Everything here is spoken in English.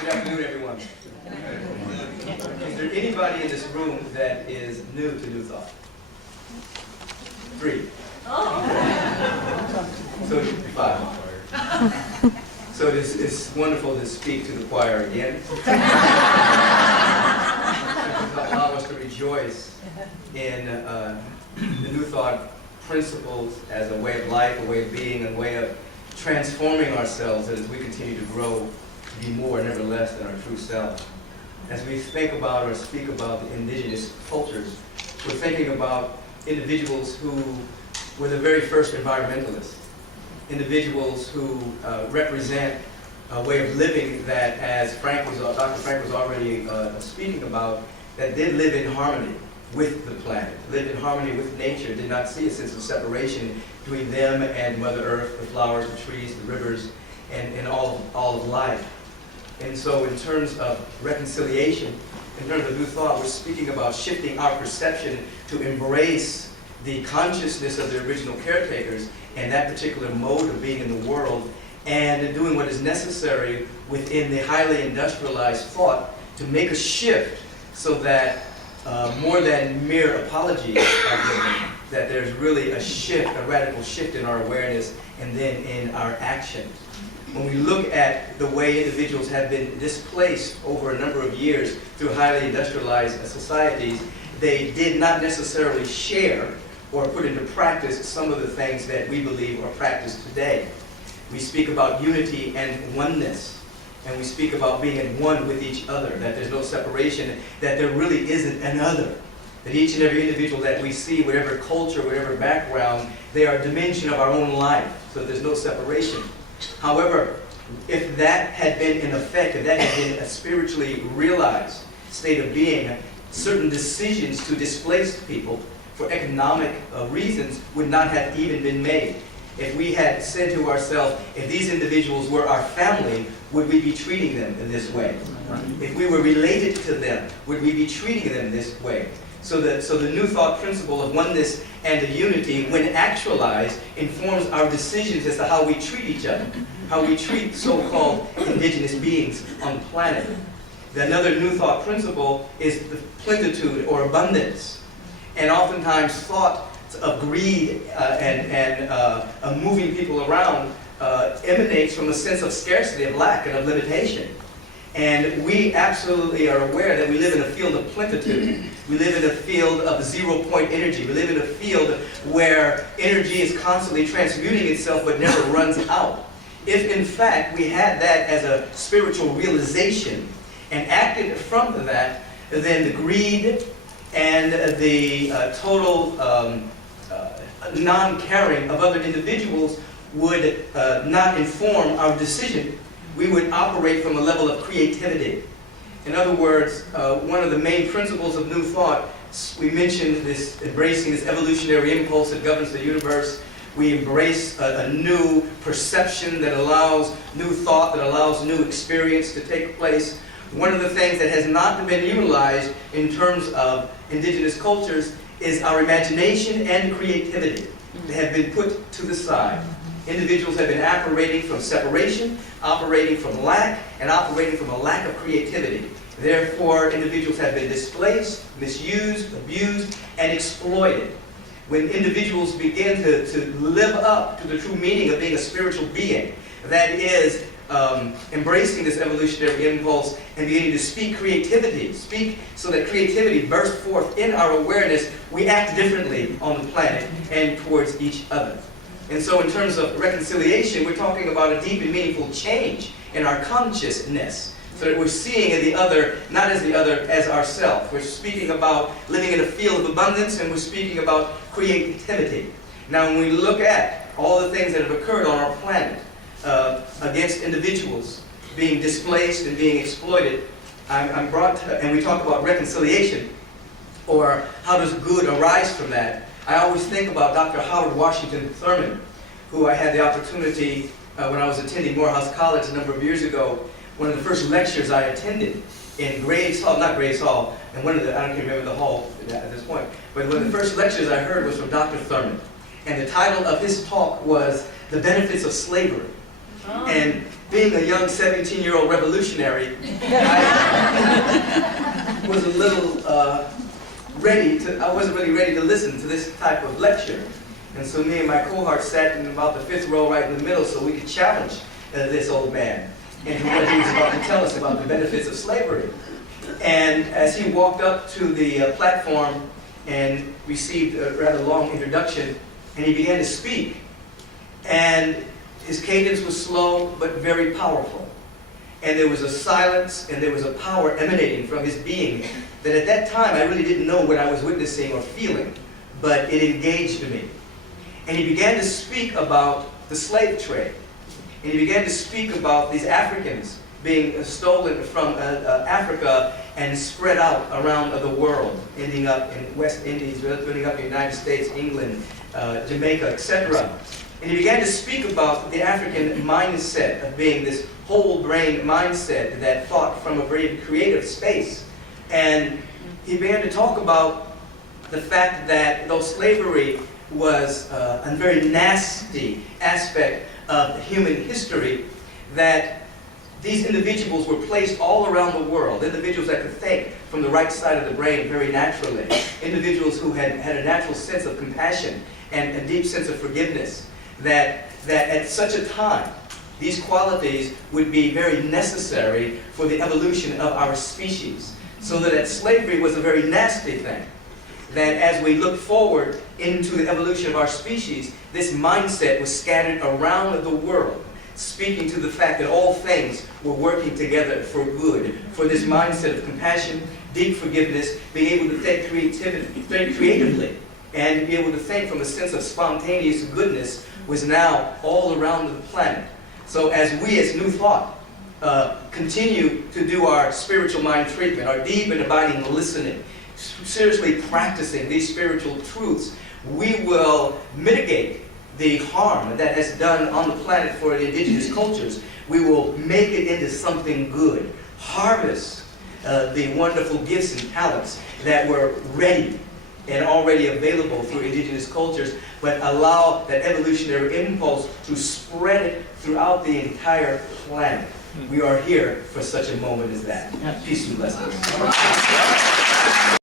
Good afternoon, everyone. Is there anybody in this room that is new to New Thought? 3. So 5. So it's wonderful to speak to the choir again. Allow us to rejoice in the New Thought principles as a way of life, a way of being, a way of transforming ourselves as we continue to grow to be more, never less than our true self. As we think about or speak about the indigenous cultures, we're thinking about individuals who were the very first environmentalists, individuals who represent a way of living that, as Dr. Frank was already speaking about, that did live in harmony with the planet, lived in harmony with nature, did not see a sense of separation between them and Mother Earth, the flowers, the trees, the rivers, and all of life. And so in terms of reconciliation, in terms of New Thought, we're speaking about shifting our perception to embrace the consciousness of the original caretakers and that particular mode of being in the world, and doing what is necessary within the highly industrialized thought to make a shift so that more than mere apologies are given, that there's really a shift, a radical shift in our awareness and then in our actions. When we look at the way individuals have been displaced over a number of years through highly industrialized societies, they did not necessarily share or put into practice some of the things that we believe are practiced today. We speak about unity and oneness, and we speak about being at one with each other, that there's no separation, that there really isn't another, that each and every individual that we see, whatever culture, whatever background, they are a dimension of our own life, so there's no separation. However, if that had been in effect, if that had been a spiritually realized state of being, certain decisions to displace people for economic reasons would not have even been made. If we had said to ourselves, if these individuals were our family, would we be treating them in this way? If we were related to them, would we be treating them this way? So the New Thought principle of oneness and of unity, when actualized, informs our decisions as to how we treat each other, how we treat so-called indigenous beings on the planet. Another New Thought principle is the plenitude or abundance. And oftentimes thought of greed and moving people around emanates from a sense of scarcity, of lack, and of limitation. And we absolutely are aware that we live in a field of plenitude. We live in a field of zero-point energy. We live in a field where energy is constantly transmuting itself but never runs out. If in fact we had that as a spiritual realization and acted from that, then the greed and the total non-caring of other individuals would not inform our decision. We would operate from a level of creativity. In other words, one of the main principles of New Thought, we mentioned this, embracing this evolutionary impulse that governs the universe. We embrace a new perception that allows new thought, that allows new experience to take place. One of the things that has not been utilized in terms of indigenous cultures is our imagination and creativity. They have been put to the side. Individuals have been operating from separation, operating from lack, and operating from a lack of creativity. Therefore, individuals have been displaced, misused, abused, and exploited. When individuals begin to live up to the true meaning of being a spiritual being, that is, embracing this evolutionary impulse and beginning to speak creativity, speak so that creativity bursts forth in our awareness, we act differently on the planet and towards each other. And so in terms of reconciliation, we're talking about a deep and meaningful change in our consciousness, so that we're seeing the other, not as the other, as ourselves. We're speaking about living in a field of abundance, and we're speaking about creativity. Now, when we look at all the things that have occurred on our planet against individuals being displaced and being exploited, I'm brought to, and we talk about reconciliation, or how does good arise from that. I always think about Dr. Howard Washington Thurman, who I had the opportunity, when I was attending Morehouse College a number of years ago, one of the first lectures I attended in Graves Hall, not Graves Hall, and one of the, I don't even remember the hall at this point, but one of the first lectures I heard was from Dr. Thurman. And the title of his talk was The Benefits of Slavery. And being a young 17-year-old revolutionary, I was a little I wasn't really ready to listen to this type of lecture. And so me and my cohort sat in about the 5th row right in the middle so we could challenge this old man and what he was about to tell us about the benefits of slavery. And as he walked up to the platform and received a rather long introduction, and he began to speak, and his cadence was slow but very powerful. And there was a silence and there was a power emanating from his being that at that time I really didn't know what I was witnessing or feeling, but it engaged me. And he began to speak about the slave trade. And he began to speak about these Africans being stolen from Africa and spread out around the world, ending up in West Indies, ending up in the United States, England, Jamaica, etc. And he began to speak about the African mindset of being this whole brain mindset that thought from a very creative space. And he began to talk about the fact that though slavery was a very nasty aspect of human history, that these individuals were placed all around the world, individuals that could think from the right side of the brain very naturally, individuals who had a natural sense of compassion and a deep sense of forgiveness, that at such a time, these qualities would be very necessary for the evolution of our species. So that slavery was a very nasty thing. That as we look forward into the evolution of our species, this mindset was scattered around the world, speaking to the fact that all things were working together for good, for this mindset of compassion, deep forgiveness, being able to think creatively, and be able to think from a sense of spontaneous goodness was now all around the planet. So as we, as New Thought, continue to do our spiritual mind treatment, our deep and abiding listening, seriously practicing these spiritual truths, we will mitigate the harm that has done on the planet for the indigenous cultures. We will make it into something good. Harvest the wonderful gifts and talents that were ready and already available through indigenous cultures, but allow that evolutionary impulse to spread it throughout the entire planet. We are here for such a moment as that. Peace and blessings.